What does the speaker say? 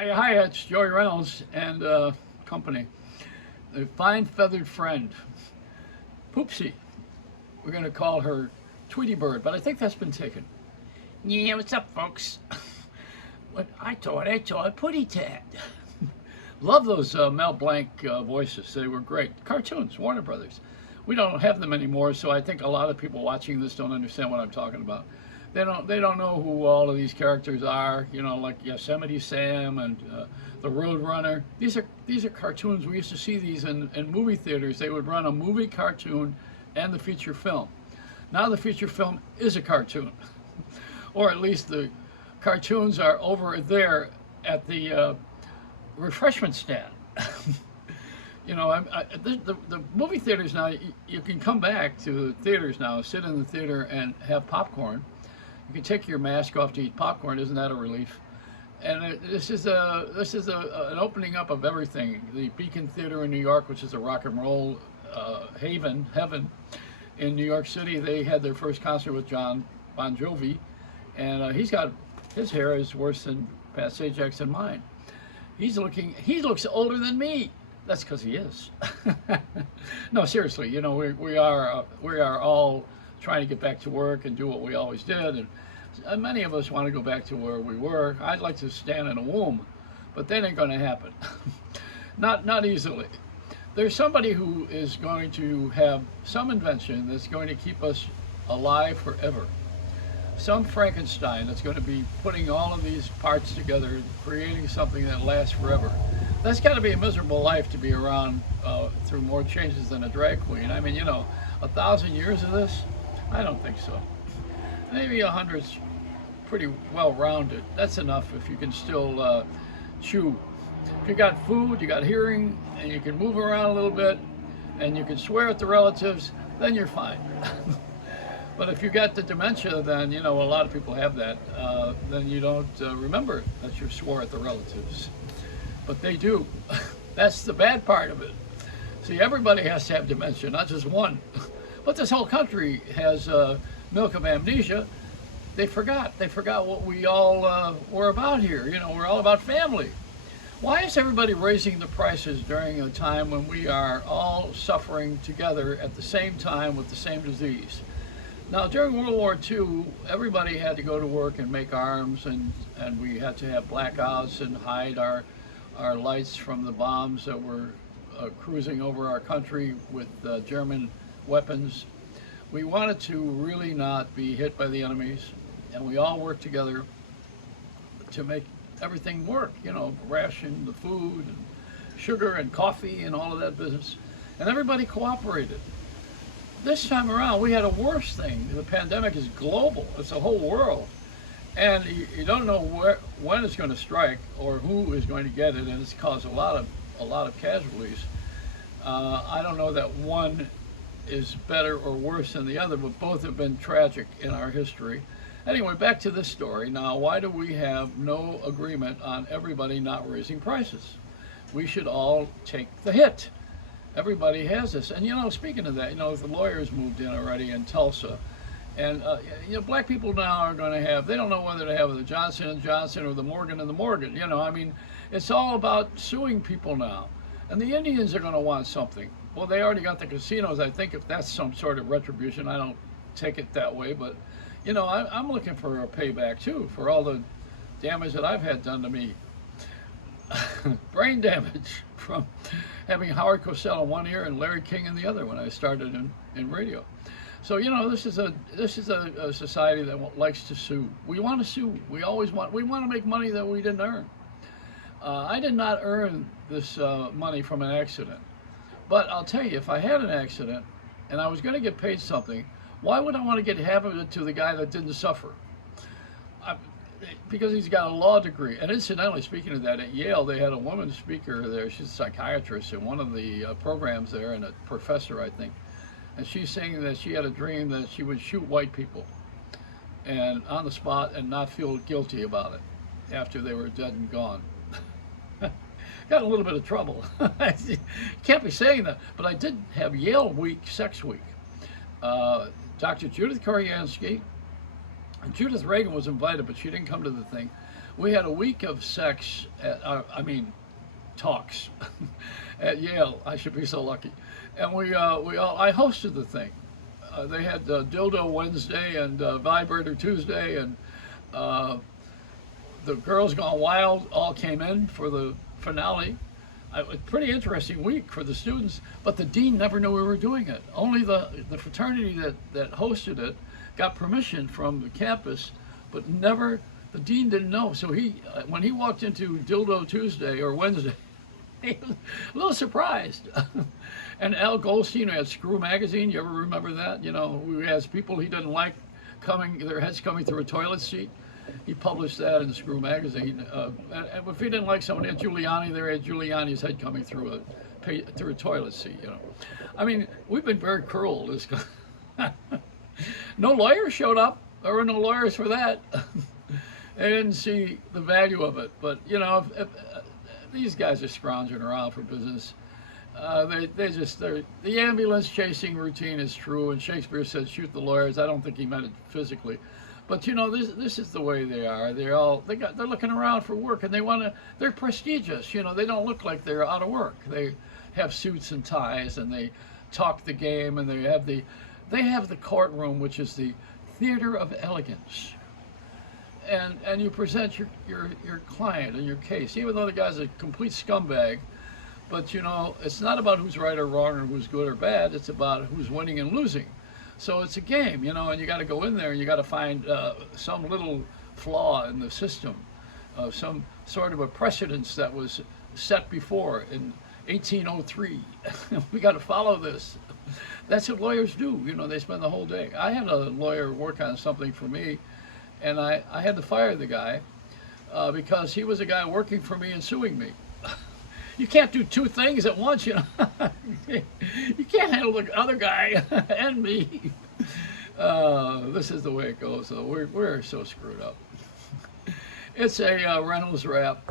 Hi, it's Joey Reynolds and company. The fine feathered friend, Poopsie. We're going to call her Tweety Bird, but I think that's been taken. Yeah, what's up, folks? What I thought Putty Tat. Love those Mel Blanc voices. They were great. Cartoons, Warner Brothers. We don't have them anymore, so I think a lot of people watching this don't understand what I'm talking about. They don't know who all of these characters are. You know, like Yosemite Sam and the Road Runner. These are cartoons. We used to see these in movie theaters. They would run a movie cartoon and the feature film. Now the feature film is a cartoon, or at least the cartoons are over there at the refreshment stand. The movie theaters now, you can come back to the theaters now, sit in the theater and have popcorn. You can take your mask off to eat popcorn. Isn't that a relief? And an opening up of everything. The Beacon Theater in New York, which is a rock and roll heaven in New York City, they had their first concert with John Bon Jovi, and his hair is worse than Pat Sajak's and mine. He looks older than me. That's because he is. No, seriously, we are all trying to get back to work and do what we always did, and many of us want to go back to where we were. I'd like to stand in a womb, but that ain't going to happen. Not easily. There's somebody who is going to have some invention that's going to keep us alive forever. Some Frankenstein that's going to be putting all of these parts together, creating something that lasts forever. That's got to be a miserable life to be around through more changes than a drag queen. I mean, 1,000 years of this? I don't think so. Maybe 100's pretty well rounded. That's enough if you can still chew. If you got food, you got hearing, and you can move around a little bit, and you can swear at the relatives, then you're fine. But if you got the dementia, then, a lot of people have that, then you don't remember that you swore at the relatives. But they do. That's the bad part of it. See, everybody has to have dementia, not just one. But this whole country has milk of amnesia. They forgot what we all were about here. We're all about family. Why is everybody raising the prices during a time when we are all suffering together at the same time with the same disease? Now, during World War II, everybody had to go to work and make arms, and we had to have blackouts and hide our lights from the bombs that were cruising over our country with German weapons. We wanted to really not be hit by the enemies, and we all worked together to make everything work, ration the food and sugar and coffee and all of that business. And everybody cooperated. This time around, we had a worse thing. The pandemic is global. It's the whole world. And you don't know when it's going to strike or who is going to get it, and it's caused a lot of casualties. I don't know that one is better or worse than the other, but both have been tragic in our history. Anyway, back to this story. Now, why do we have no agreement on everybody not raising prices? We should all take the hit. Everybody has this. And speaking of that, the lawyers moved in already in Tulsa. And black people now are going to they don't know whether to have the Johnson & Johnson or the Morgan & Morgan. It's all about suing people now. And the Indians are going to want something. Well, they already got the casinos. I think if that's some sort of retribution, I don't take it that way. But, I'm looking for a payback, too, for all the damage that I've had done to me. Brain damage from having Howard Cosell in one ear and Larry King in the other when I started in radio. So this is a society that likes to sue. We want to sue. We want to make money that we didn't earn. I did not earn this money from an accident, but I'll tell you, if I had an accident and I was going to get paid something, why would I want to get half of it to the guy that didn't suffer? Because he's got a law degree. And incidentally, speaking of that, at Yale, they had a woman speaker there. She's a psychiatrist in one of the programs there, and a professor, I think. And she's saying that she had a dream that she would shoot white people and on the spot and not feel guilty about it after they were dead and gone. Got a little bit of trouble. Can't be saying that. But I did have Yale Week, Sex Week. Dr. Judith Koryansky, and Judith Reagan was invited, but she didn't come to the thing. we had a week of sex, I mean, talks at Yale. I should be so lucky. And I hosted the thing. They had Dildo Wednesday and Vibrator Tuesday, and the Girls Gone Wild all came in for the finale. It was a pretty interesting week for the students, but the dean never knew we were doing it. Only the fraternity that hosted it got permission from the campus, but never, the dean didn't know. So when he walked into Dildo Tuesday or Wednesday, he was a little surprised. And Al Goldstein had Screw Magazine, you ever remember that? You know, who has people he didn't like their heads coming through a toilet seat. He published that in Screw Magazine. And if he didn't like somebody at Giuliani, there had Giuliani's head coming through a toilet seat. You know, I mean, we've been very cruel. No lawyers showed up. There were no lawyers for that. They didn't see the value of it. But you know, if these guys are scrounging around for business. The ambulance chasing routine is true, and Shakespeare said, "Shoot the lawyers." I don't think he meant it physically. But you know, this is the way they are. They're looking around for work, and they're prestigious. You know, they don't look like they're out of work. They have suits and ties, and they talk the game, and they have the courtroom, which is the theater of elegance. And you present your client and your case, even though the guy's a complete scumbag. But you know, it's not about who's right or wrong or who's good or bad. It's about who's winning and losing. So it's a game, you know, and you got to go in there and you got to find some little flaw in the system, some sort of a precedence that was set before in 1803. We got to follow this. That's what lawyers do. You know, they spend the whole day. I had a lawyer work on something for me, and I had to fire the guy because he was a guy working for me and suing me. You can't do two things at once, you know. You can't handle the other guy and me. This is the way it goes. So we're so screwed up. It's a Reynolds Wrap.